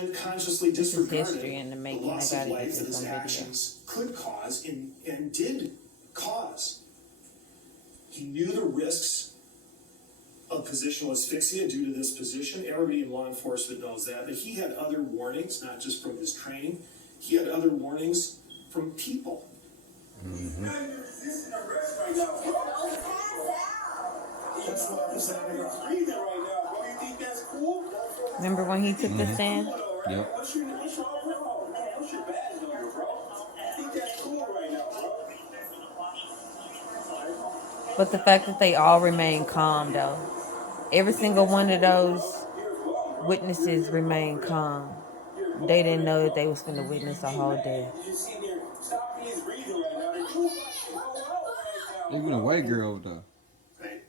defendant consciously disregarded in the making. the loss of life that his actions could cause and did cause. He knew the risks of positional asphyxia due to this position. Everybody in law enforcement knows that. But he had other warnings, not just from his training. He had other warnings from people. Mm-hmm. Remember when he took the stand? Yep. But the fact that they all remain calm, though. Every single one of those witnesses remained calm. They didn't know that they was going to witness a whole death. Even a white girl, though. Right.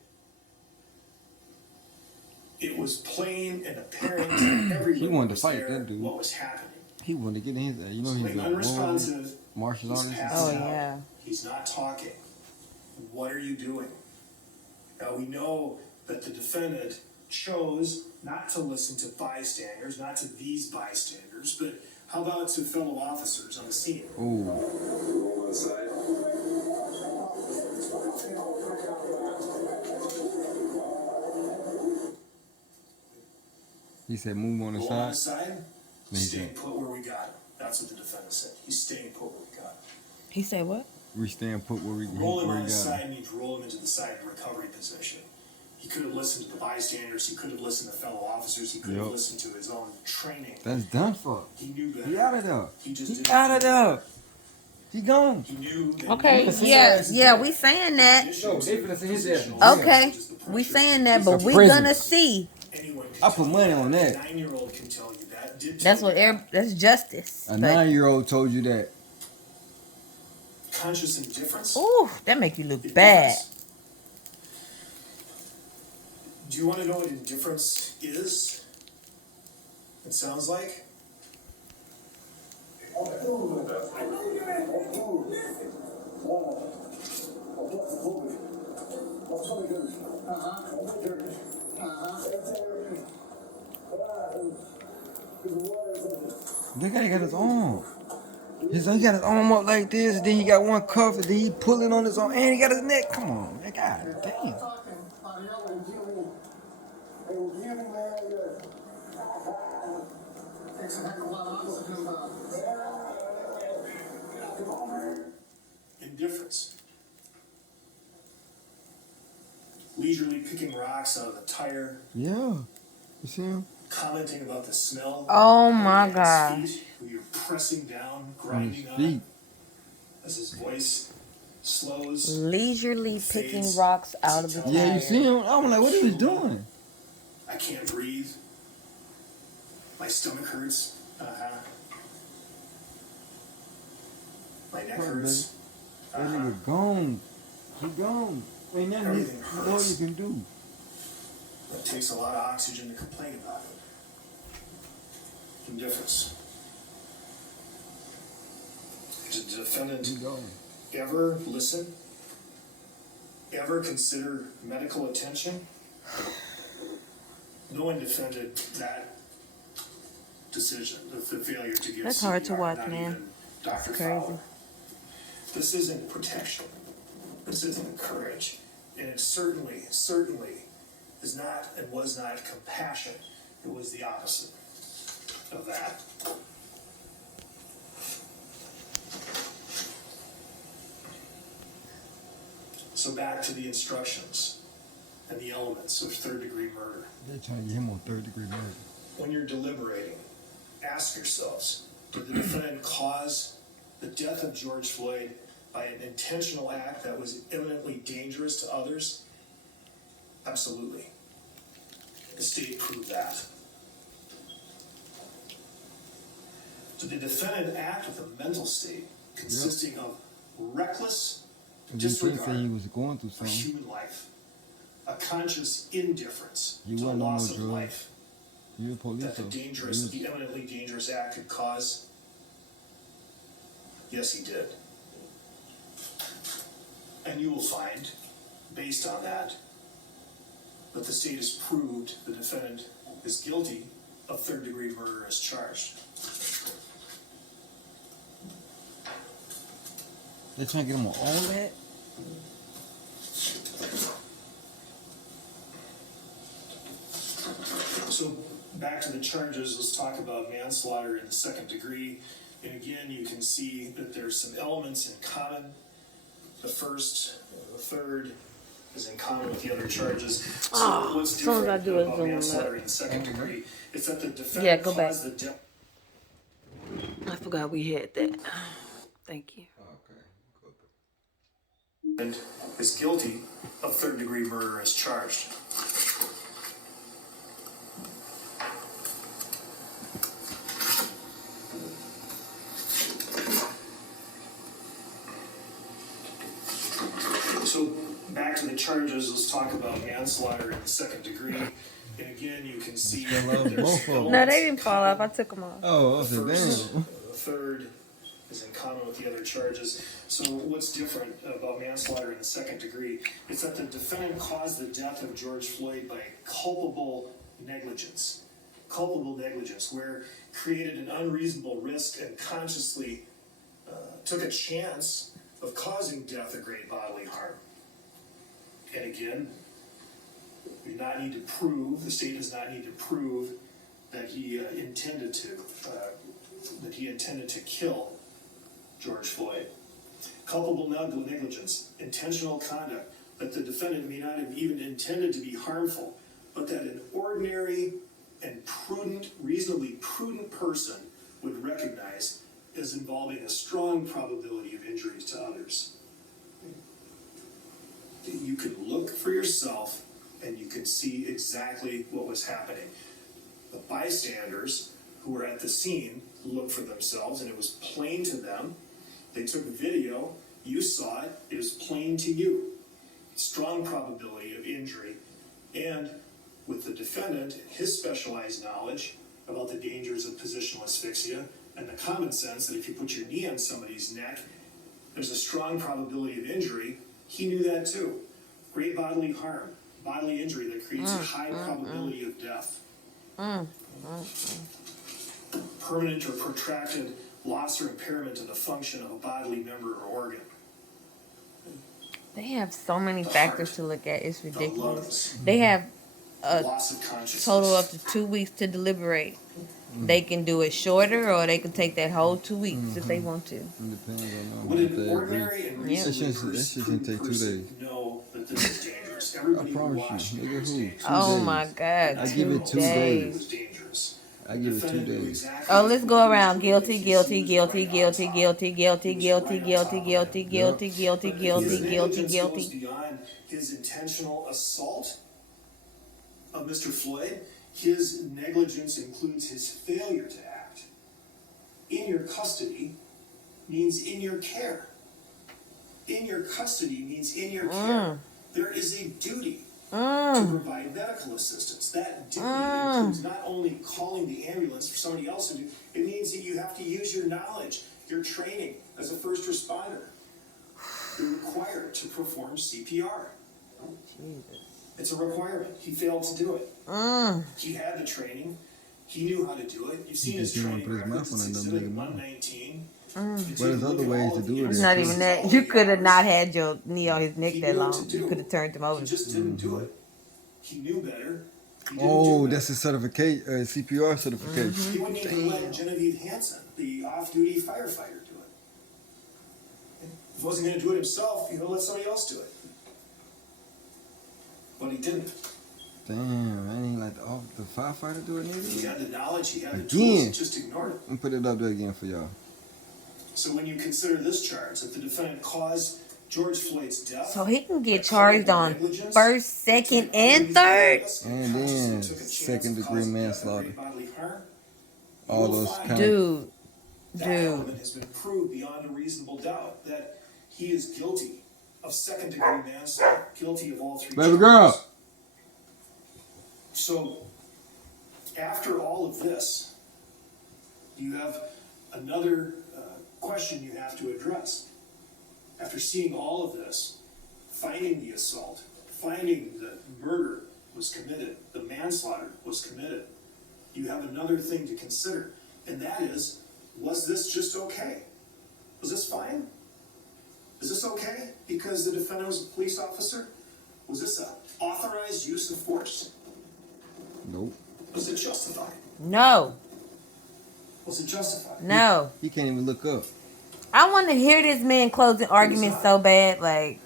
It was plain and apparent to everyone. He wanted to fight that dude. What was happening? He wanted to get in his, you know, he's unresponsive. Martial artist. Oh, yeah. He's not talking. What are you doing? Now, we know that the defendant chose not to listen to bystanders, not to these bystanders, but how about to fellow officers on the scene? Ooh. He said, move on the Go on side. the side, staying put where we got him. That's what the defendant said. He's staying put where we got him. He said what? We stand put where we roll him on the got side him. means roll him into the side recovery position. He could have listened to the bystanders. He could have listened to fellow officers. He could have listened to his own training. That's done for. He knew that. He out of there. He just didn't. Out of there. He gone. He knew that. Okay, yeah, we saying that. No, they finna see his ass. Okay, we saying that, but we gonna see. I put money on that. A 9-year-old can tell you that. That's what that's justice. A 9-year-old told you that. Conscious indifference. Ooh, that make you look bad. Do you want to know what indifference is? It sounds like. That guy got his arm. He got his arm up like this, then he got one cuff, and then he pulling on his arm, and he got his neck. Come on, man. God damn. Indifference. Leisurely picking rocks out of the tire. Yeah. You see him? Commenting about the smell. Oh my God. You're pressing down, grinding on it. As his voice slows. Leisurely picking rocks out of the tire. Yeah, you see him? I'm like, what he was doing? I can't breathe. My stomach hurts. My neck hurts. That nigga gone. He gone. Ain't nothing more you can do. It takes a lot of oxygen to complain about it. Indifference. Did the defendant ever listen? Ever consider medical attention? No one defended that decision, the failure to give That's CPR, hard to watch, not man. even Dr. Crazy. Fowler. This isn't protection. This isn't courage. And it certainly is not and was not compassion. It was the opposite of that. So back to the instructions and the elements of third-degree murder. They're trying to get him on third-degree murder. When you're deliberating, ask yourselves, did the defendant cause the death of George Floyd by an intentional act that was imminently dangerous to others? Absolutely. The state proved that. Did the defendant act with a mental state consisting of reckless disregard he was going through for something. human life, a conscious indifference He to the wasn't on loss no of drugs. life You're a police that the eminently dangerous act could cause? Yes, he did. And you will find, based on that the state has proved the defendant is guilty of third-degree murder is charged. They're trying to get him on all that? So back to the charges, let's talk about manslaughter in the second degree. And again, you can see that there's some elements in common. The first, the third is in common with the other charges. So what's as soon as I different do it, about zoom manslaughter up. in the second degree is that the Yeah, defendant go back. caused the death. I forgot we had that. Thank you. And is guilty of third-degree murder as charged. So back to the charges, let's talk about manslaughter in the second degree. And again, you can see Still that love there's both of them. No, they didn't fall off. I took them off. Oh, the okay, first, damn. the third is in common with the other charges. So what's different about manslaughter in the second degree is that the defendant caused the death of George Floyd by culpable negligence. Culpable negligence, where created an unreasonable risk and consciously took a chance of causing death or great bodily harm. And again, we do not need to prove, the state does not need to prove that he intended to kill George Floyd. Culpable negligence, intentional conduct, that the defendant may not have even intended to be harmful, but that an ordinary and prudent, reasonably prudent person would recognize as involving a strong probability of injuries to others. You can look for yourself and you can see exactly what was happening. The bystanders who were at the scene looked for themselves and it was plain to them. They took video, you saw it, it was plain to you. Strong probability of injury. And with the defendant, his specialized knowledge about the dangers of positional asphyxia and the common sense that if you put your knee on somebody's neck, there's a strong probability of injury, he knew that too. Great bodily harm, bodily injury that creates a high probability of death. Permanent or protracted loss or impairment of the function of a bodily member or organ. They have so many factors to look at. It's ridiculous. lungs, They have a loss of consciousness. total up to 2 weeks to deliberate. They can do it shorter, or they can take that whole 2 weeks if they want to. It depends on Would them. an ordinary and Yeah. reasonably That shit can prudent take 2 person days. know that this is dangerous? I Everybody who promise watched you, it nigga, was who? dangerous. 2 Oh days. my God, I give it 2 It days. was dangerous. I give it 2 Defendant knew days. exactly Oh, let's go what he was around. doing. Guilty, If he guilty, was guilty, right on guilty, top. guilty, guilty, He was guilty, right on guilty, top of guilty, it. guilty, guilty, But guilty, his guilty, negligence guilty. goes beyond his intentional assault of Mr. Floyd. His negligence includes his failure to act. In your custody means in your care. In your custody means in your care. There is a duty to provide medical assistance. That duty includes not only calling the ambulance for somebody else to do, it means that you have to use your knowledge, your training as a first responder. You're required to perform CPR. It's a requirement. He failed to do it. He had the training. He knew how to do it. You've seen his just didn't training wanna put his records. mouth It's on it, Exhibit don't make it 119. But there's other ways to do it. It's not even that. You could have not had your knee on his neck He that knew what long. to do. You could have turned him over. He just didn't do it. He knew better. He didn't Oh, do that's a certificate, CPR certification. He wouldn't even let Genevieve Hansen, the off-duty firefighter, do it. If he wasn't going to do it himself, he would let somebody else do it. But he didn't. Damn, I ain't like the firefighter do it He neither. had the knowledge, he had the Again. tools, he just ignored it. Let me put it up there again for y'all. So when you consider this charge, that the defendant caused George Floyd's death, So he can get charged on first, second, and third. And then second-degree manslaughter. All those kind of. Dude, that element has been proved beyond a reasonable doubt that he is guilty of second-degree manslaughter, guilty of all 3 Baby charges. girl. So, after all of this, you have another question you have to address. After seeing all of this, finding the assault, finding that murder was committed, the manslaughter was committed, you have another thing to consider, and that is, was this just okay? Was this fine? Is this okay because the defendant was a police officer? Was this an authorized use of force? Nope. Was it justified? No. Was it justified? No. He can't even look up. I want to hear this man closing argument so bad. Like,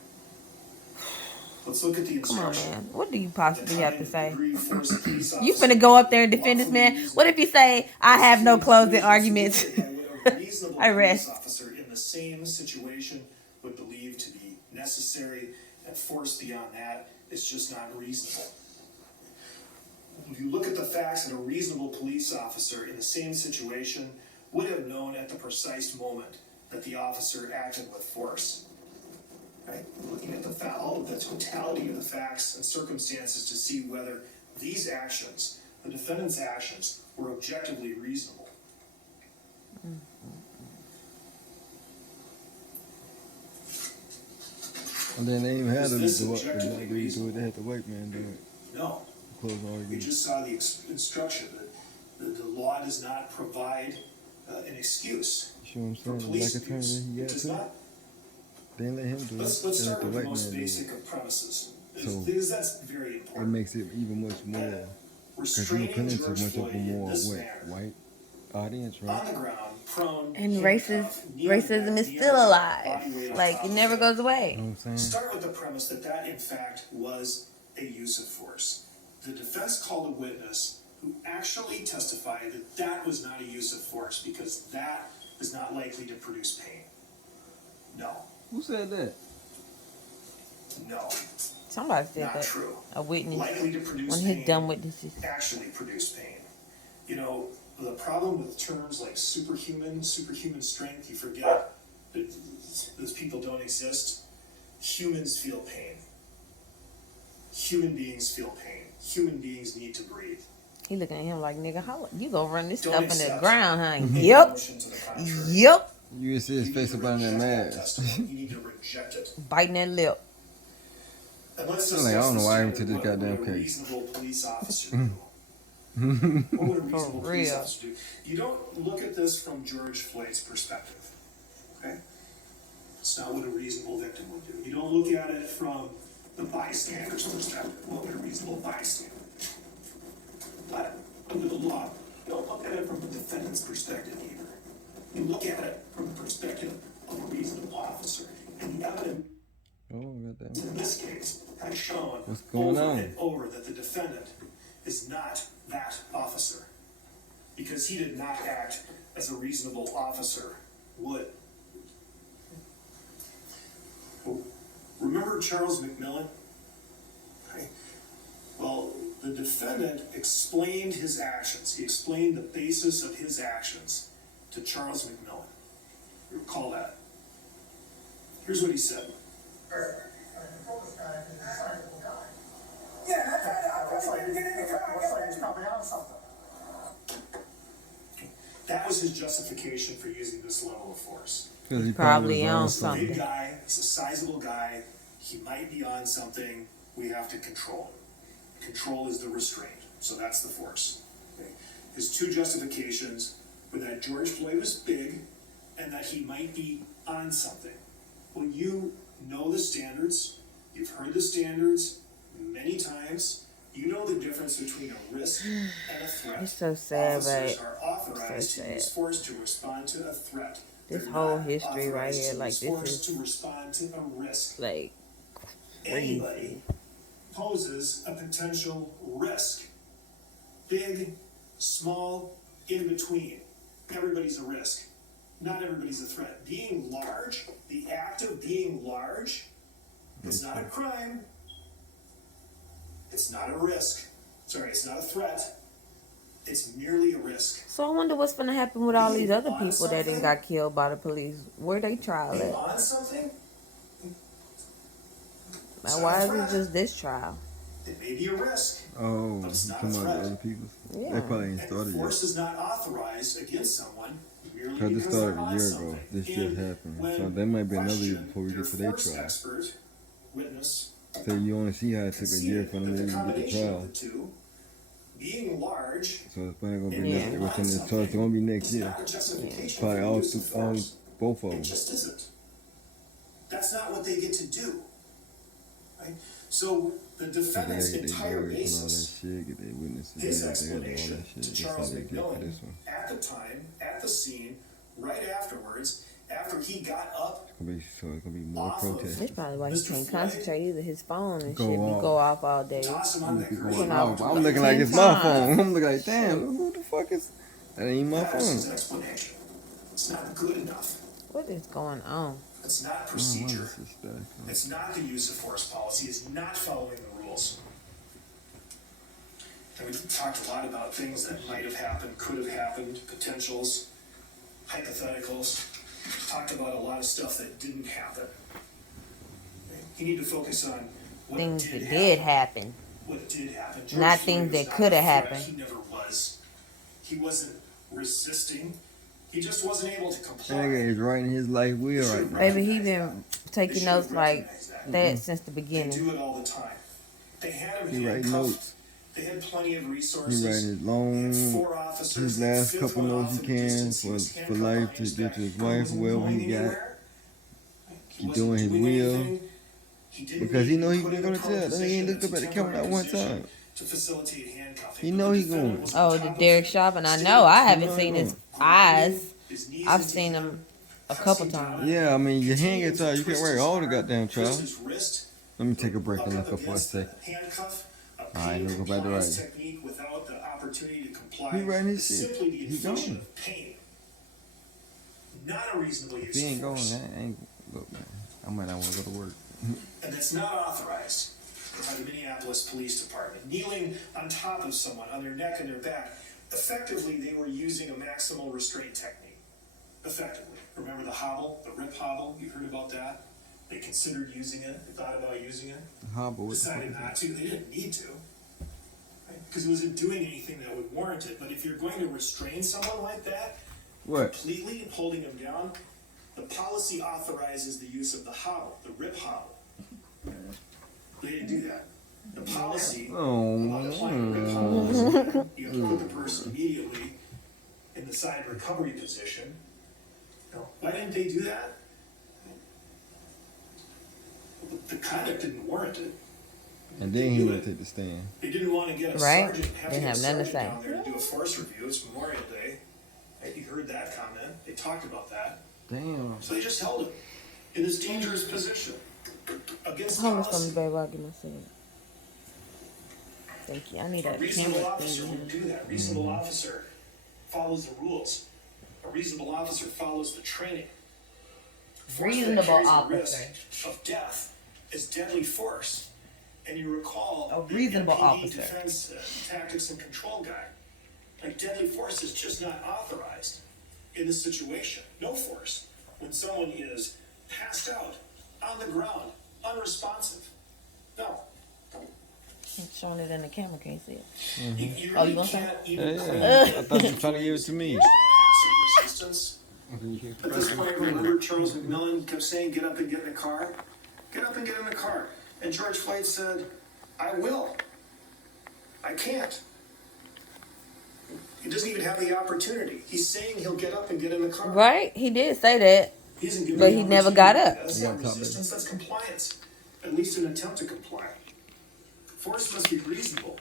Let's look at the come on, instruction. man. What do you possibly have to say? Degree force of police You officer finna go up there and defend this man? What if you say, I have no closing arguments? I rest. Officer in the same situation would believe to be necessary, and force beyond that is just not reasonable. If you look at the facts, that a reasonable police officer in the same situation would have known at the precise moment that the officer acted with force. Right? Looking at all of the totality of the facts and circumstances to see whether these actions, the defendant's actions, were objectively reasonable. And then they even had to do this it. objectively reasonable? They had the white man do it. No. Close You argument. just saw the instruction that the law does not provide an excuse You see what I'm for saying? police Like a turn abuse. that he It got does to. not. They didn't let him do Let's it. They start let the with the white most man do basic it. of premises, So, because that's very It important. makes it even much more. Because you Restraining appealing to George much of Floyd a in more this what, manner, white audience, on right? the ground, prone, And handcuffed, kneeling racism back, is kneeling still back, alive. body weight on Like, top it of never him. goes You away. know what I'm saying? Start with the premise that in fact was a use of force. The defense called a witness who actually testified that was not a use of force because that is not likely to produce pain. No. Who said that? No. Somebody said Not that. true. A witness. Likely to produce One of pain. his dumb witnesses. Actually produce pain. You know, the problem with terms like superhuman strength, you forget that those people don't exist. Humans feel pain. Human beings feel pain. Human beings need to breathe. He looking at him like, nigga, how you gonna run this Don't stuff in the accept ground, huh? any Yep. emotion to the contrary. Yep. You see his You face need to up under that reject that mask. testimony. You need to reject it. Biting that lip. And let's I'm like, I don't know why I even took this what goddamn would a case. reasonable police officer do? What would a reasonable police real. officer do? You don't look at this from George Floyd's perspective. Okay? It's not what a reasonable victim would do. You don't look at it from the bystander's perspective. What would a reasonable bystander do? But under the law, you don't look at it from the defendant's perspective either. You look at it from the perspective of a reasonable officer. And the evidence Oh, goddamn. in this case has shown What's going over on? and over that the defendant is not that officer because he did not act as a reasonable officer would. Remember Charles McMillan? Right? Well, the defendant explained his actions. He explained the basis of his actions to Charles McMillan. You recall that? Here's what he said. Yeah, that's like you get in the car. Looks like he's probably on something. That was his justification for using this level of force. Because he Probably was on Big something. guy, he's a sizable guy, he might be on something, we have to control him. Control is the restraint, so that's the force. Okay? His two justifications were that George Floyd was big and that he might be on something. Well, you know the standards, you've heard the standards many times, you know the difference between a risk and a threat. It's so sad, Officers but are authorized so to use sad. force to respond to a threat. This They're whole not history right authorized here, to like, use this force is- to respond to a risk. Like, Anybody poses a potential risk. Big, small, in between. Everybody's a risk. Not everybody's a threat. Being large, the act of being large, it's not a crime. It's not a risk. Sorry, it's not a threat. It's merely a risk. so I wonder what's gonna happen with all these other people that didn't got killed by the police. Where they trial Being at? on something, Now, why is it just this trial? it may be a risk. Oh, But you it's not talking a about the threat. other people? Yeah. They probably ain't And started force yet. is not authorized against someone merely Because this because started they're a on year ago. something. This just And happened. when So there might be another year questioned, before we get to their their force trial. expert, witness, So you only see how it took a year conceded for them that to the even get the combination trial. of the two being large So it's probably gonna be Yeah. next. Within the so it's gonna be next is year. not a justification Probably for all, use of all force. both of It them. just isn't. That's not what they get to do. Right? So the defendant's They entire lawyers and all that basis, shit, get their witnesses, his they got to do all explanation that shit. to That's how Charles they get for this McMillan one. at the time, at the scene, right afterwards, after he got up So it's gonna be more off of- protests. That's probably why he Mr. can't Floyd, concentrate either. His phone and Go shit be off. go off all day. toss him on that People green going out. off. I'm looking like it's my phone. I'm looking like, damn, who the fuck is? That ain't my That's his phone. explanation. It's not good enough. What is going on? It's not Oh, procedure. what is this stuff? It's not the use of force policy. It's not following the rules. And we talked a lot about things that might have happened, could have happened, potentials, hypotheticals. Talked about a lot of stuff that didn't happen. You need to focus on what Things did that happen. did happen. What did happen. Not Floyd things was that not coulda a threat. happened. He never was. He wasn't resisting. He just wasn't able to comply. That nigga is writing his life will right now. Baby, he been They taking should notes like recognize that. that since the They beginning. do it all the time. They had him He writing handcuffed. notes. They had plenty of resources. He writing his They long, had 4 officers. his The last fifth couple one notes off he in the can distance. He was for handcuffed life on to his get back. to his He wife, wasn't whoever going he got. anywhere. He wasn't doing his will. anything. He didn't Because he need know to he put been in a gonna tell. That nigga ain't looked up at the camera not one position time. to facilitate handcuffing. He know The he defendant going. was Oh, on the top of Derek him. Chauvin. I Still, know. I he haven't know seen he his going. eyes. his knees I've into seen him, him a couple pressing down times. Yeah, I mean, your hand continuing gets to tired. You can't twist write his all the arm, goddamn twist trial. his wrist, Let me take a break up and look up for a against the second. handcuff, a Alright, pain let me go back to compliance writing. technique without the opportunity to comply. He writing his is shit. Simply the He infliction going. of pain. Not a reasonable If use he of ain't going, force. I ain't. Look, man, I might not want to go to work. And that's not authorized by the Minneapolis Police Department. Kneeling on top of someone, on their neck and their back, effectively they were using a maximal restraint technique. Effectively. Remember the hobble, the rip hobble? You heard about that? They considered using it, they thought about using it, Hobble, what the fuck decided is not that? to, they didn't need to. Because it wasn't doing anything that would warrant it. But if you're going to restrain someone like that, What? completely holding them down, the policy authorizes the use of the hobble, the rip hobble. They didn't do that. The policy about applying the rip hobble is you have to put the person immediately in the side recovery position. Now, why didn't they do that? The conduct didn't warrant it. And then he went to take the stand. They didn't want to get a Right. sergeant, have to Didn't get a have nothing to sergeant say. down there to do a force review. It's Memorial Day. You heard that comment. They talked about that. Damn. So they just held him in this dangerous position against Hold this for me, policy. baby. I'll give me a second. Thank you. I need A that reasonable camera officer thing. would do that. A reasonable officer follows the rules. A reasonable officer follows the training. Force that Reasonable carries the officer. risk of death is deadly force. And you recall A the reasonable MPD officer. defense tactics and control guide. Like deadly force is just not authorized in this situation. No force. When someone is passed out, on the ground, unresponsive. No. It's showing it in the camera. Can't see it. You Oh, really you want some? can't even claim Yeah, I thought you were trying to give it to me. passive resistance. At this point, remember Charles McMillan kept saying, get up and get in the car? Get up and get in the car. And George Floyd said, I will. I can't. He doesn't even have the opportunity. He's saying he'll get up and get in the car. Right? He did say that. He isn't given But the he never got opportunity. up. That's He not got top resistance, that's compliance. At least an attempt to comply. Force must be reasonable.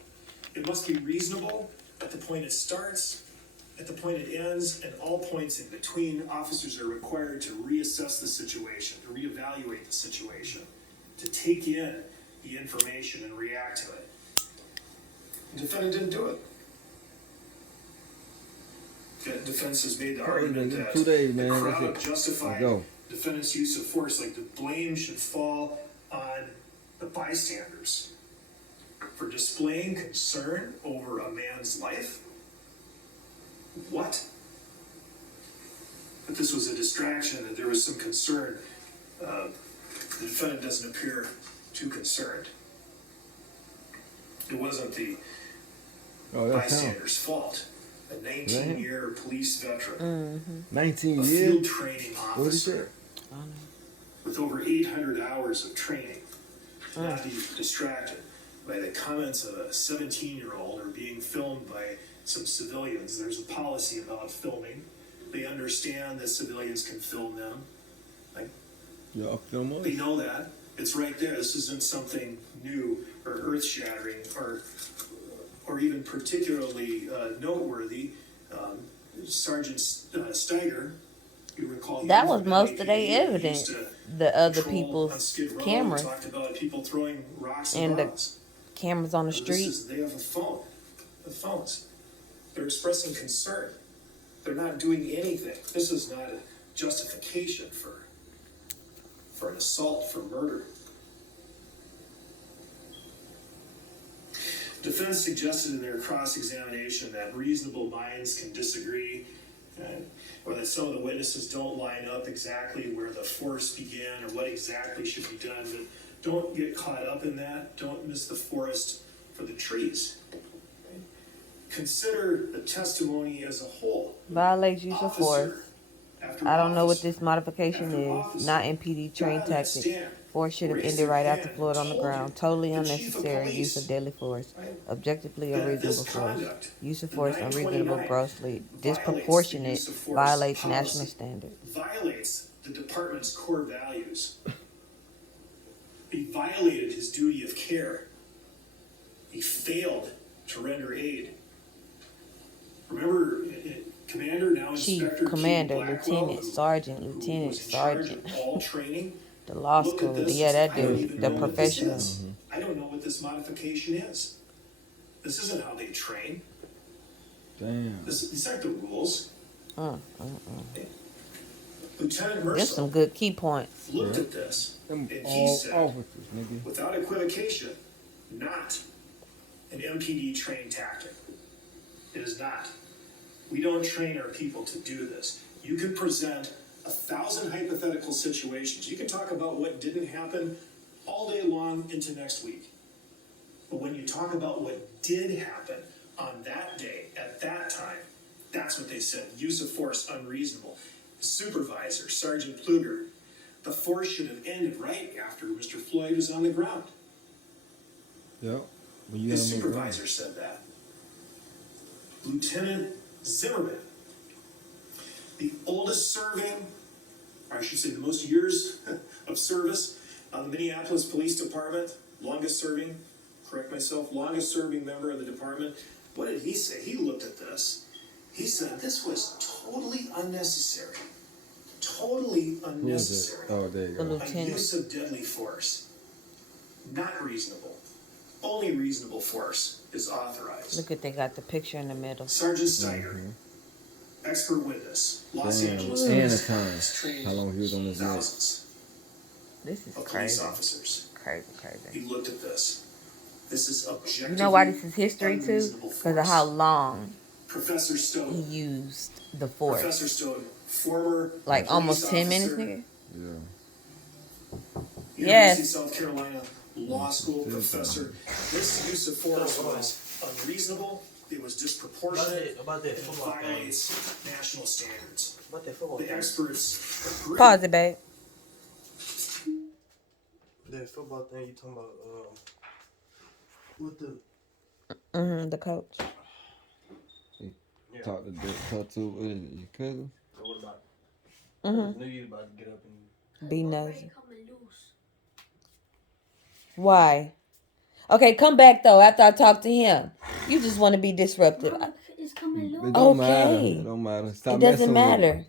It must be reasonable at the point it starts, at the point it ends, and all points in between. Officers are required to reassess the situation, to reevaluate the situation, to take in the information and react to it. The defendant didn't do it. The defense has made the argument that 2 days, man. the That's crowd it. justified Let's go. defendant's use of force, like the blame should fall on the bystanders for displaying concern over a man's life. What? That this was a distraction, that there was some concern. The defendant doesn't appear too concerned. It wasn't the Oh, that's him. bystander's fault. A 19-year police veteran, 19 a years? field training What did he say? officer with over 800 hours of training, to not be distracted. by the comments of a 17-year-old are being filmed by some civilians. There's a policy about filming. They understand that civilians can film them. Like, Y'all film us? they know that. It's right there. This isn't something new or earth-shattering or even particularly noteworthy. Sergeant Steiger, you recall, That was most of their evidence. The other people's cameras talked about people throwing rocks and the bombs. cameras on the street. They have a phone. The phones. They're expressing concern. They're not doing anything. This is not a justification for an assault, for murder. Defense suggested in their cross-examination that reasonable minds can disagree, or that some of the witnesses don't line up exactly where the force began or what exactly should be done. But don't get caught up in that. Don't miss the forest for the trees. Consider the testimony as a whole. Violates use of force. I don't know what this modification after is. officer Not MPD trained got on that tactic. stand, Force should have raised ended their right after hand, Floyd on the told ground. you, Totally the chief of unnecessary police, use of deadly force. right, Objectively that unreasonable this force. conduct, Use of the force unreasonable, 929, grossly violates the disproportionate, use of force violates policy, national standard. violates the department's core values. He violated his duty of care. He failed to render aid. Remember, Commander, now Chief, Inspector Commander, Keith Blackwell, Lieutenant, Sergeant, who Lieutenant, was in charge Sergeant. of all training. The law Look at school. this. Yeah, that I don't dude. even The know what this professional. is. I don't know what this modification is. This isn't how they train. Damn. These aren't the rules. Lieutenant There's some Mercer good key points. looked at this Them and he all said, officers, nigga. without equivocation, not an MPD trained tactic. It is not. We don't train our people to do this. You can present 1,000 hypothetical situations. You can talk about what didn't happen all day long into next week. But when you talk about what did happen on that day, at that time, that's what they said. Use of force unreasonable. Supervisor, Sergeant Pluger, the force should have ended right after Mr. Floyd was on the ground. Yep. When you His had him on the supervisor said that. Lieutenant Zimmerman, the oldest serving, or I should say the most years of service on the Minneapolis Police Department, longest serving, correct myself, longest serving member of the department. What did he say? He looked at this. He said this was totally unnecessary. Totally Who is unnecessary. it? Oh, there you The go. A lieutenant. use of deadly force. Not reasonable. Only reasonable force is authorized. Look at they got the picture in the middle. Sergeant Steiger, expert witness, Los Damn. Angeles And the police, time. trained How long he was on this list. thousands This is of police crazy. officers. Crazy. He looked at this. This is objectively You know why this is history too? unreasonable Because of how force. long Professor he Stone, used the force. Professor Stone, former Like police almost 10 minutes, officer, nigga. Yeah. Yes. University of South Carolina Law School professor. This use of force was unreasonable. It was disproportionate. About that and it football thing. violates national standards. About that football The thing. experts agree. Pause it, babe. That football thing you talking about, with the The coach. yeah. Talk to your cousin. So what about? I just knew you about to get up and Be nosy. Why? Okay, come back though after I talk to him. You just want to be disruptive. It's coming loose. It don't matter. Okay. It don't matter. Stop It messing doesn't with matter.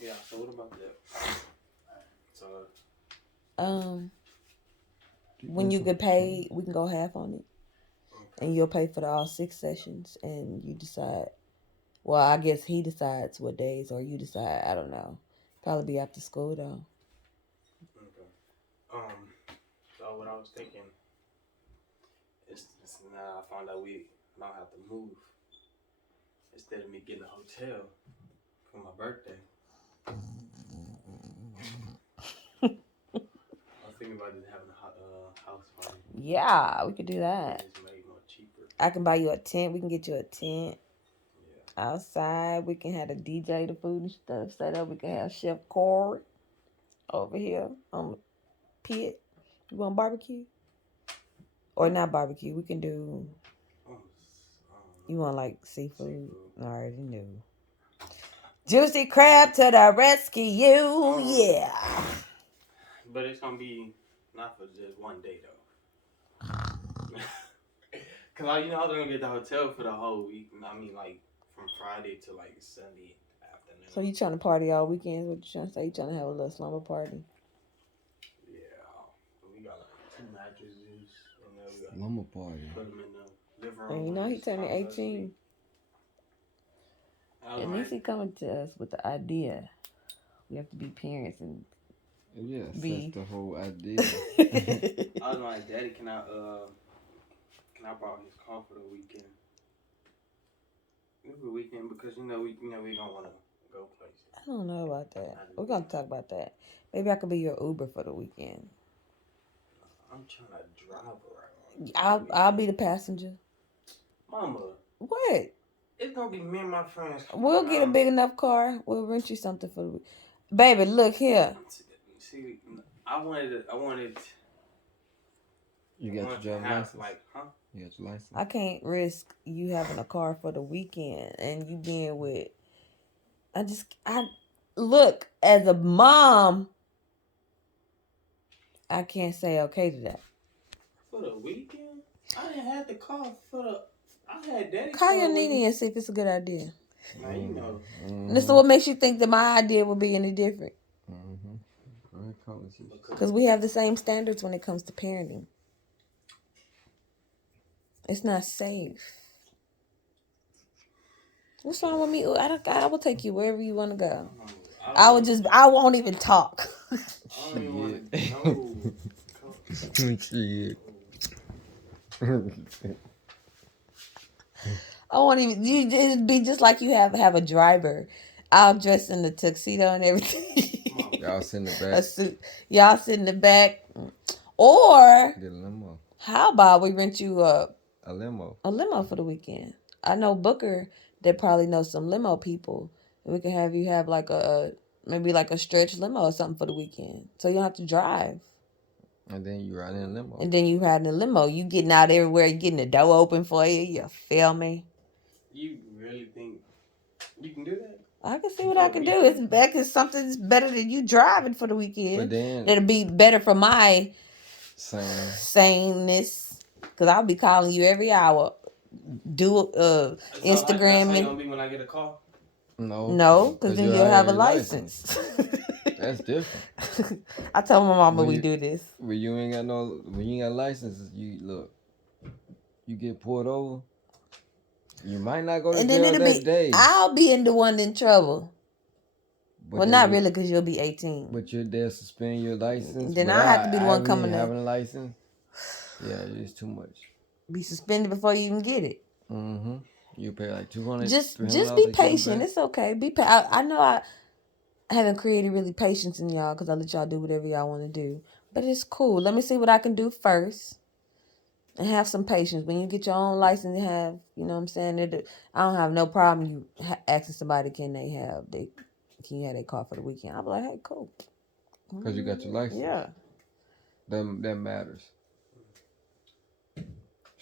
yeah. So what about that? So When you get paid, we can go half on it, and you'll pay for the all 6 sessions, and you decide. Well, I guess he decides what days, or you decide. I don't know. Probably be after school though. okay. So what I was thinking is now I found out we don't have to move. Instead of me getting a hotel for my birthday. I was thinking about just having a house party. Yeah, we could do that. Just make it more cheaper. I can buy you a tent. We can get you a tent. Yeah. outside. We can have the DJ, the food and stuff set up. We can have Chef Corey over here on the pit. You want barbecue? Or not barbecue. We can do. You want like seafood? I already knew. Juicy crab to the rescue, yeah. But it's gonna be not for just one day though. Cause I was gonna get the hotel for the whole week. I mean, like from Friday to like Sunday afternoon. So you trying to party all weekend? What you trying to say? You trying to have a little slumber party? Yeah, we got like 2 mattresses. Slumber party. Put them in the living room. And you know he turning 18. At least he coming to us with the idea. We have to be parents and Yes, be. that's the whole idea. I was like, Daddy, can I borrow his car for the weekend? Every weekend because we don't want to go places. I don't know about that. We're gonna talk about that. Maybe I could be your Uber for the weekend. I'm trying to drive around. I'll be the passenger. Mama. What? It's gonna be me and my friends. We'll get a big enough car. We'll rent you something for the week. Baby, look here. See, I wanted. You got your driver's license? Like, huh? You got your license? I can't risk you having a car for the weekend and you being with. I look, as a mom, I can't say okay to that. For the weekend? I didn't have the car for the. I had Daddy. Call your Nene and see if it's a good idea. Now you know. Mm-hmm. So what makes you think that my idea would be any different? Because we have the same standards when it comes to parenting. It's not safe. What's wrong with me? I will take you wherever you want to go. I won't even talk. I don't even want to know. Shit. I won't even. It'd be just like you have a driver. I'll dress in the tuxedo and everything. Y'all sit in the back. A suit. Y'all sit in the back. Or Get a limo. How about we rent you a limo? A limo for the weekend. I know Booker that probably knows some limo people. And we can have you have like maybe like a stretch limo or something for the weekend. So you don't have to drive. And then you ride in a limo. And then you ride in a limo. You getting out everywhere. You getting the door open for you. You feel me? You really think you can do that? I can see what I can do. It's something's better than you driving for the weekend. But then that'll be better for my saneness. Because I'll be calling you every hour. Do Instagram me. That's gonna be when I get a call? No, because then you'll have a license. That's different. I told my mama we do this. When you ain't got a license, you get pulled over. You might not go to jail that day. I'll be in the one in trouble. But not really, because you'll be 18. But they'll suspend your license. Then I have to be the one coming having a license. Yeah, it's too much. Be suspended before you even get it. Mm-hmm. You pay like $200. Just be patient. It's okay. I know I haven't created really patience in y'all because I let y'all do whatever y'all want to do. But it's cool. Let me see what I can do first. And have some patience. When you get your own license and have, you know what I'm saying? I don't have no problem you asking somebody, can you have their car for the weekend? I'll be like, hey, cool. Because you got your license. Yeah. That matters.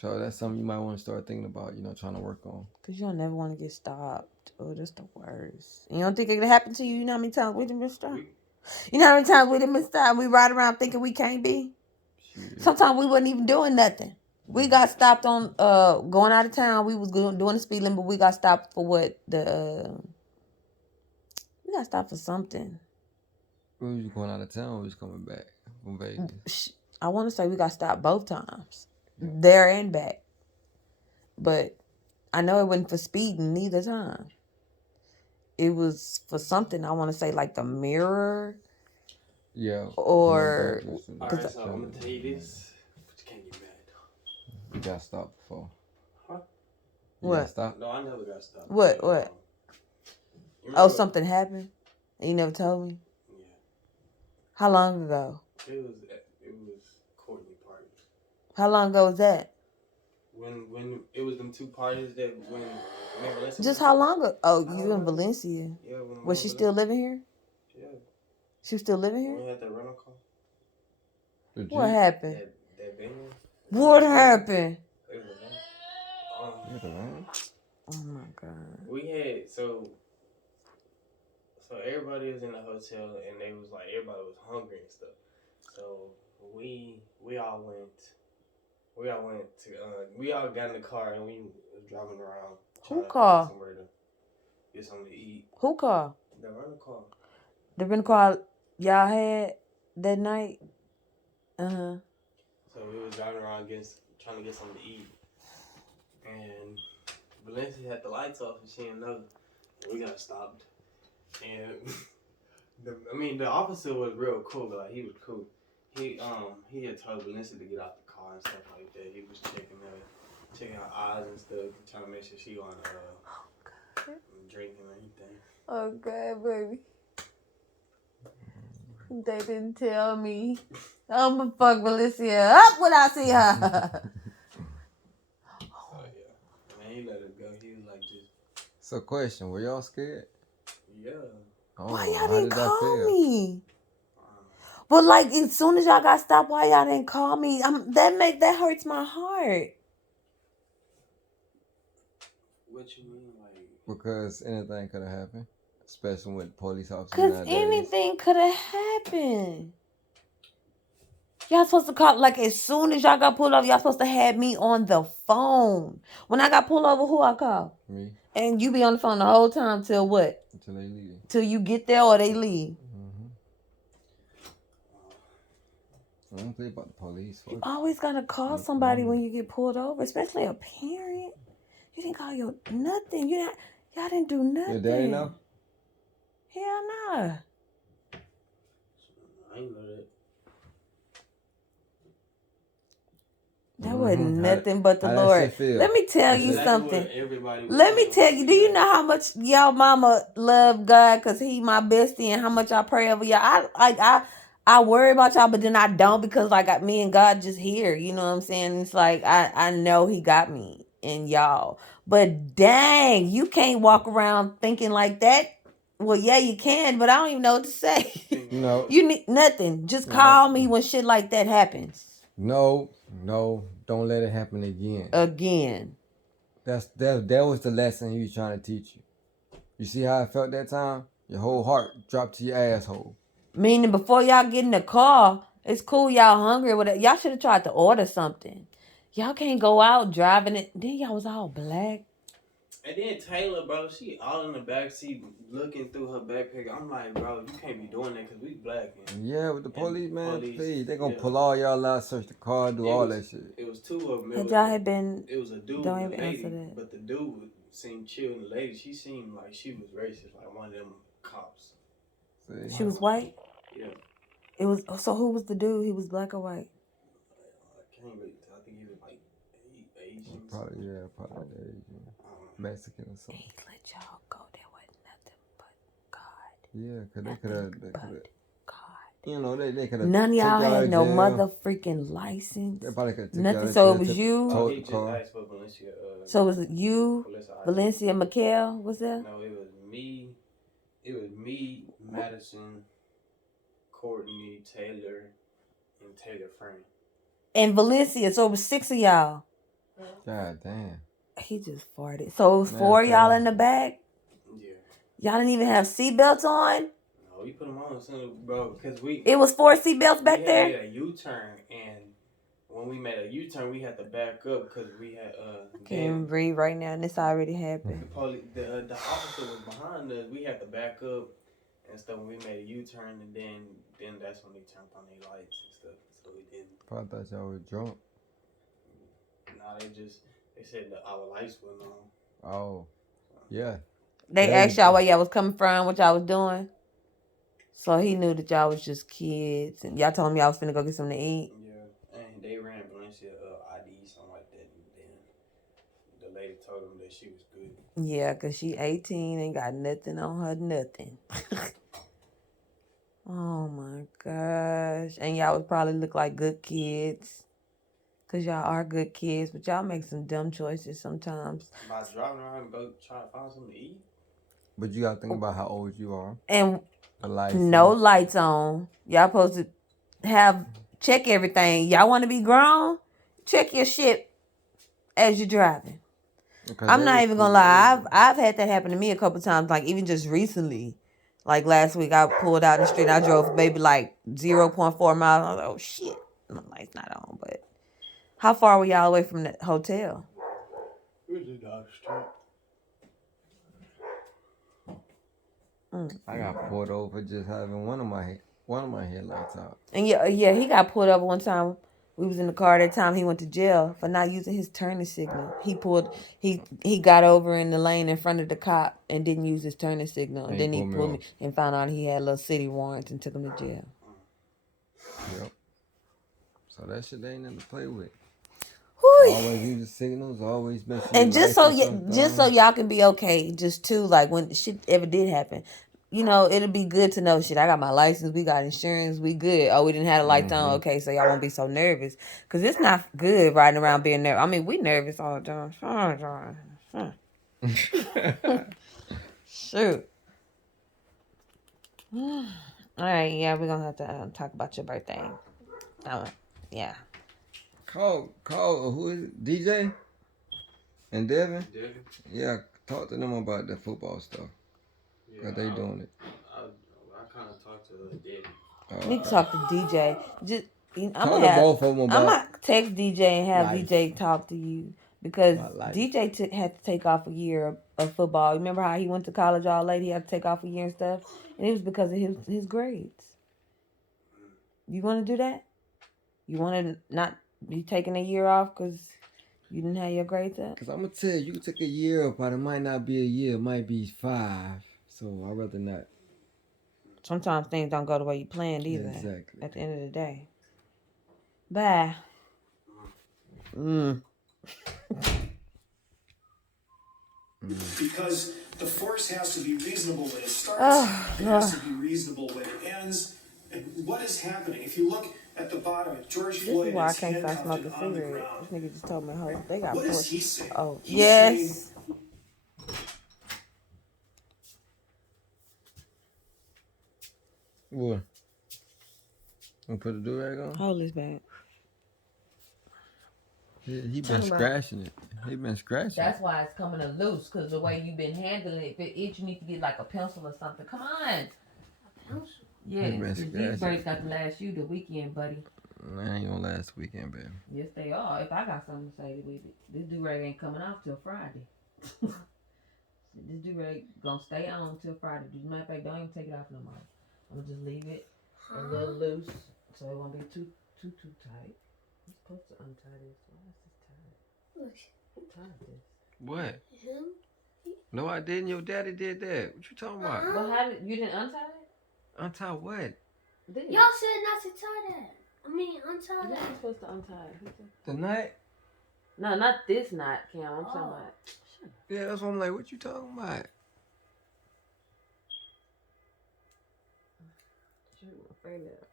So that's something you might want to start thinking about, trying to work on. Because you don't never want to get stopped. Oh, that's the worst. You don't think it could happen to you? You know how many times we done been stopped? You know how many times we done been stopped? We ride around thinking we can't be? Shit. Sometimes we wasn't even doing nothing. We got stopped on going out of town. We was doing the speed limit, but we got stopped for what? We got stopped for something. We was going out of town. We was coming back from Vegas. I want to say we got stopped both times. There and back. But I know it wasn't for speeding neither time. It was for something. I want to say like the mirror. Yeah. Or. Alright, so I'm going to tell you this. But you can't get mad. You got stopped before. Huh? What? Stopped? No, I never got stopped. What? Oh, something happened? And you never told me? Yeah. How long ago? It was Courtney party. How long ago was that? when it was them two parties that when Valencia Just was how here? long ago? Oh, you in Valencia? Yeah, when Was she still living here? Yeah, She was still living when here? we had that rental car. The What Jeep. happened? That venue. What happened? It was a van. Yeah, the van. Oh my god. We had so everybody was in the hotel and they was like everybody was hungry and stuff. So we all went to we all got in the car and we was driving around Who trying to car? find somewhere to get something to eat. Who car? The rental car. The rental car y'all had that night? So we was driving around trying to get something to eat. And Valencia had the lights off and she didn't know. We got stopped. And the officer was real cool. Like he was cool. He had told Valencia to get out the car and stuff like that. He was checking her eyes and stuff, trying to make sure she wasn't drinking or anything. Oh god, baby. They didn't tell me. I'ma fuck Valencia up when I see her. So yeah, man, he let it go. He was like, just So, question: were y'all scared? yeah. Oh, Why y'all how didn't did that call feel? me? But like, as soon as y'all got stopped, why y'all didn't call me? That hurts my heart. What you mean, like? Because anything could have happened, especially with police officers Cause nowadays. anything could have happened. Y'all supposed to call, like, as soon as y'all got pulled over, y'all supposed to have me on the phone. When I got pulled over, who I call? Me, And you be on the phone the whole time till what? until they leave. Till you get there or they leave. I don't think about the police. You always gotta call somebody when you get pulled over, especially a parent. You didn't call your nothing. Y'all didn't do nothing. Your daddy know? Hell nah. I ain't know that. That wasn't How nothing but the how that Lord. shit feel? Let me tell you Exactly something. what everybody was Let me saying. tell you, do you know how much y'all mama love God because he my bestie and how much I pray over y'all? I worry about y'all, but then I don't because like me and God just here. You know what I'm saying? It's like I know he got me and y'all. But dang, you can't walk around thinking like that. Well, yeah, you can, but I don't even know what to say. No. You need nothing. Just call me when shit like that happens. No, don't let it happen again. Again. That was the lesson he was trying to teach you. You see how I felt that time? Your whole heart dropped to your asshole. Meaning before y'all get in the car, it's cool y'all hungry. Whatever. Y'all should have tried to order something. Y'all can't go out driving it. Then y'all was all black. And then Taylor, bro, she all in the backseat looking through her backpack. I'm like, bro, you can't be doing that because we black. Yeah, with the police, man, police, please. They gonna yeah. pull all y'all out, search the car, do all that shit. It was two of them. Had y'all had been... It was a dude Don't and a even answer lady. that. But the dude seemed chill and the lady, she seemed like she was racist, like one of them cops. See? She was white? Yeah. It was... So who was the dude? He was black or white? I can't really tell. I think he was like Asian. Probably Asian. Mexican or something. He let y'all go. There wasn't nothing but God. Yeah, because they could have. God. You know, they could have. None of y'all had no mother freaking license. They probably could have Nothing. So it was you. Towed He the just car. asked for Valencia. So was it you, Valencia, Mikhail? Was there? No, it was me. It was me, Madison, Courtney, Taylor, and Taylor friend. And Valencia. So it was 6 of y'all. God damn. He just farted. So it was 4 of y'all in the back? Yeah. Y'all didn't even have seatbelts on? No, we put them on, bro, because we... It was 4 seatbelts back there? We made a U-turn, and when we made a U-turn, we had to back up because we had... I can't even breathe right now, and this already happened. The officer was behind us. We had to back up and stuff when we made a U-turn, and then that's when they turned on their lights and stuff, so we didn't... Probably thought y'all were drunk. Nah, they said that our lights went on. Oh, yeah. They asked y'all where y'all was coming from, what y'all was doing. So he knew that y'all was just kids. And y'all told him y'all was finna go get something to eat. Yeah, and they ran Valencia ID, something like that. And then the lady told them that she was good. Yeah, because she 18 and got nothing on her, nothing. Oh, my gosh. And y'all would probably look like good kids. Cause y'all are good kids, but y'all make some dumb choices sometimes. By driving around and go try to find something to eat. But you gotta think about how old you are. And The lights. no lights on. Y'all supposed to check everything. Y'all want to be grown? Check your shit as you're driving. I'm not even gonna lie. I've had that happen to me a couple times. Like even just recently, like last week, I pulled out in the street. And I drove maybe like 0.4 miles. I was like, oh shit, my light's not on. But how far were y'all away from the hotel? It was just down the street. I got pulled over just having one of my headlights out. And yeah, he got pulled over one time. We was in the car that time. He went to jail for not using his turning signal. He got over in the lane in front of the cop and didn't use his turning signal. And then he pulled me and found out he had little city warrants and took him to jail. Yep. So that shit ain't nothing to play with. Whew. Always use the signals. Always been. And just so y'all can be okay, just too, like when shit ever did happen, you know, it'll be good to know shit. I got my license, we got insurance, we good. Oh, we didn't have the lights on, okay, so y'all won't be so nervous, cause it's not good riding around being nervous. I mean, we nervous all the time. Shoot. All right, yeah, we're gonna have to talk about your birthday. Yeah. Call who is it? DJ and Devin? Devin? Yeah, talk to them about the football stuff. Yeah, Cause they doing it. I kind of talked to Devin. Need to talk to DJ. Just I'm Talk gonna to both of them about. I'm gonna text DJ and have life. DJ talk to you because About life. DJ had to take off a year of football. Remember how he went to college all late? He had to take off a year and stuff, and it was because of his grades. You want to do that? You want to not be taking a year off because you didn't have your grades up? Cause I'm gonna tell you, you take a year off, but it might not be a year. It might be 5. So I'd rather not. Sometimes things don't go the way you planned either. Exactly. At the end of the day. Bye. Because the force has to be reasonable when it starts, it has to be reasonable when it ends. And what is happening? If you look at the bottom, George Floyd This is why I is can't start handcuffed smoking and on the cigarettes. ground. This nigga just told me, "Ho, they got What is forced." he saying? Oh, He's yes. saying, What? You put the do-rag on? Hold this back. He been scratching it. He been scratching. That's why it's coming loose, because the way you've been handling it, if it itch, you need to get like a pencil or something. Come on. A pencil? Yeah, these breaks got to last you the weekend, buddy. Nah, ain't gonna last weekend, baby. Yes, they are. If I got something to say with it, this do-rag ain't coming off till Friday. This do-rag gonna stay on till Friday. As a matter of fact, don't even take it off no more. I'm gonna just leave it a little loose, so it won't be too tight. I'm supposed to untie this. Why is this tight? Look. Who tied this? What? Him? No, I didn't. Your daddy did that. What you talking about? Well, how did you didn't untie it? Untie what? Did Y'all said not to tie that. I mean, untie You're that. supposed to untie it. The night? No, not this knot, Cam. I'm talking about. Yeah, that's what I'm like. What you talking about? Shoot, my fingernail.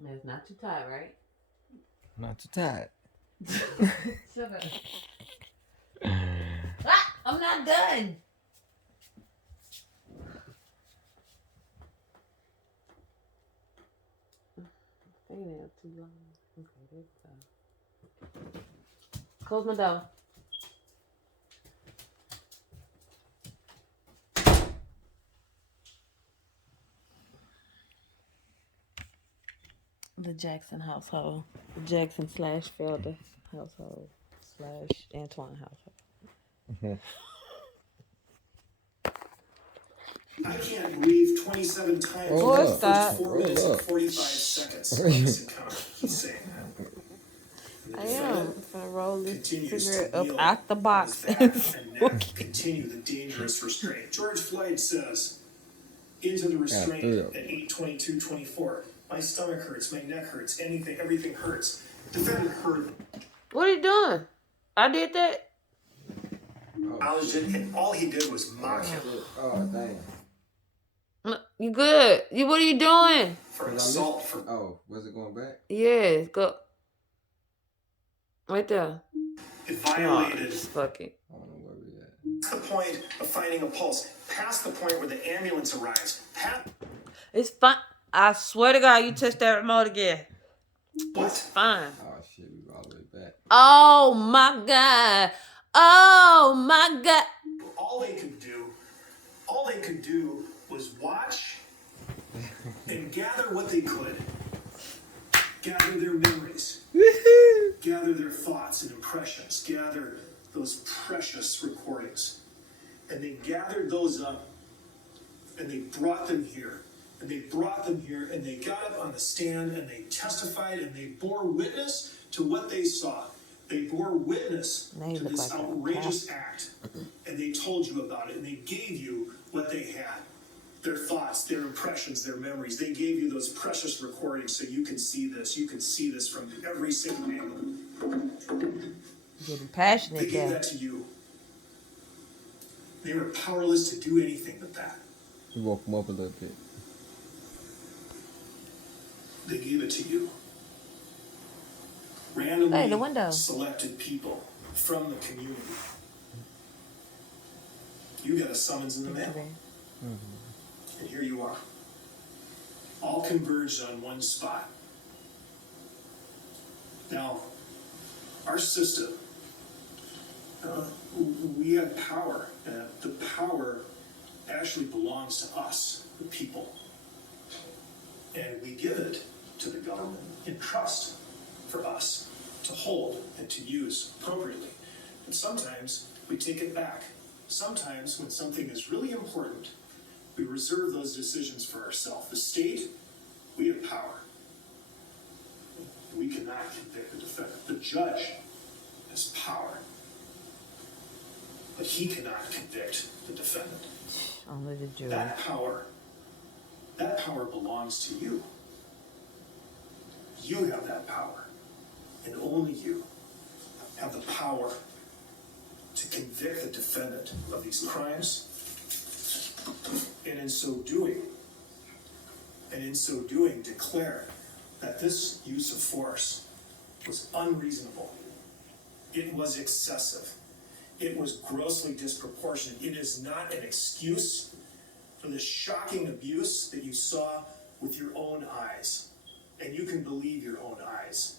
Man, it's not too tight, right? Not too tight. Shut up. I'm not done. Fingernail too long. Okay, there we go. Close my door. The Jackson household. The Jackson / Felder household / Antoine household. I can't breathe 27 times Oh, in the stop. first 4 minutes and 45 seconds of this encounter. He's saying that. I am gonna roll this Continues cigarette to up kneel out the on box. his back and neck, continue the dangerous restraint. George Floyd says, into the restraint at 8:22:24. My stomach hurts, my neck hurts, everything hurts. Defendant heard What are you doing? I did that. acknowledged it, and all he did was mock him. Oh, You good? What are you doing? For assault for Oh, was it going back? Yes, go. Right there. it Oh, violated just fuck it. I don't know where we at. past the point of finding a pulse, past the point where the ambulance arrives, It's fine. I swear to God, you touch that remote again. It's what? fine. Oh shit, we were all the way back. Oh my God. Oh my God. All they could do was watch and gather what they could. Gather their memories. Gather their thoughts and impressions. Gather those precious recordings. And they gathered those up and they brought them here. And they brought them here and they got up on the stand and they testified and they bore witness to what they saw. They bore witness Now you to look this like a outrageous act. And they told you about it and they gave you what they had. Their thoughts, their impressions, their memories. They gave you those precious recordings so you can see this. You can see this from every single angle. Getting They passionate gave there. that to you. They were powerless to do anything but that. We woke him up a little bit. They gave it to you. Randomly Hey, the window. selected people from the community. You got a summons in the mail. And here you are. All converged on one spot. Now, our system, we have power. The power actually belongs to us, the people. And we give it to the government in trust for us to hold and to use appropriately. And sometimes we take it back. Sometimes when something is really important, we reserve those decisions for ourselves. The state, we have power. We cannot convict the defendant. The judge has power, but he cannot convict the defendant. Only the jury. That power belongs to you. You have that power, and only you have the power to convict the defendant of these crimes, and in so doing, declare that this use of force was unreasonable. It was excessive. It was grossly disproportionate. It is not an excuse for the shocking abuse that you saw with your own eyes. And you can believe your own eyes.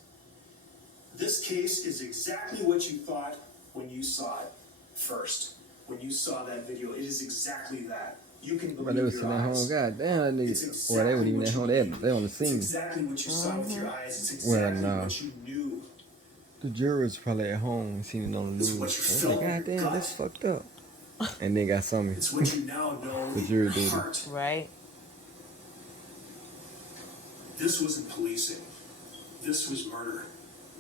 This case is exactly what you thought when you saw it first. When you saw that video, it is exactly that. You can But they believe was your sitting at home, eyes. god damn, that It's nigga. Well, they weren't even at home, they on the It's scene. exactly what you saw with your eyes. It's Well, exactly no. what you knew. The jurors probably at home and seen it on the It's news. what you I was felt like, in god your damn, gut. that's fucked up. And then got something. It's what you now know The in jury your duty. heart. Right? This wasn't policing. This was murder.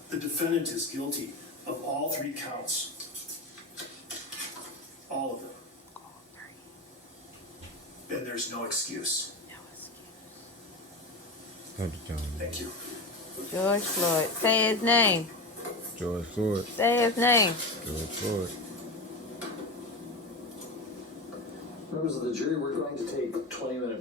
The defendant is guilty of all 3 counts. All of them. And there's no excuse. Thank you. George Floyd. Say his name. George Floyd. Say his name. George Floyd. Members of the jury, we're going to take 20 minutes.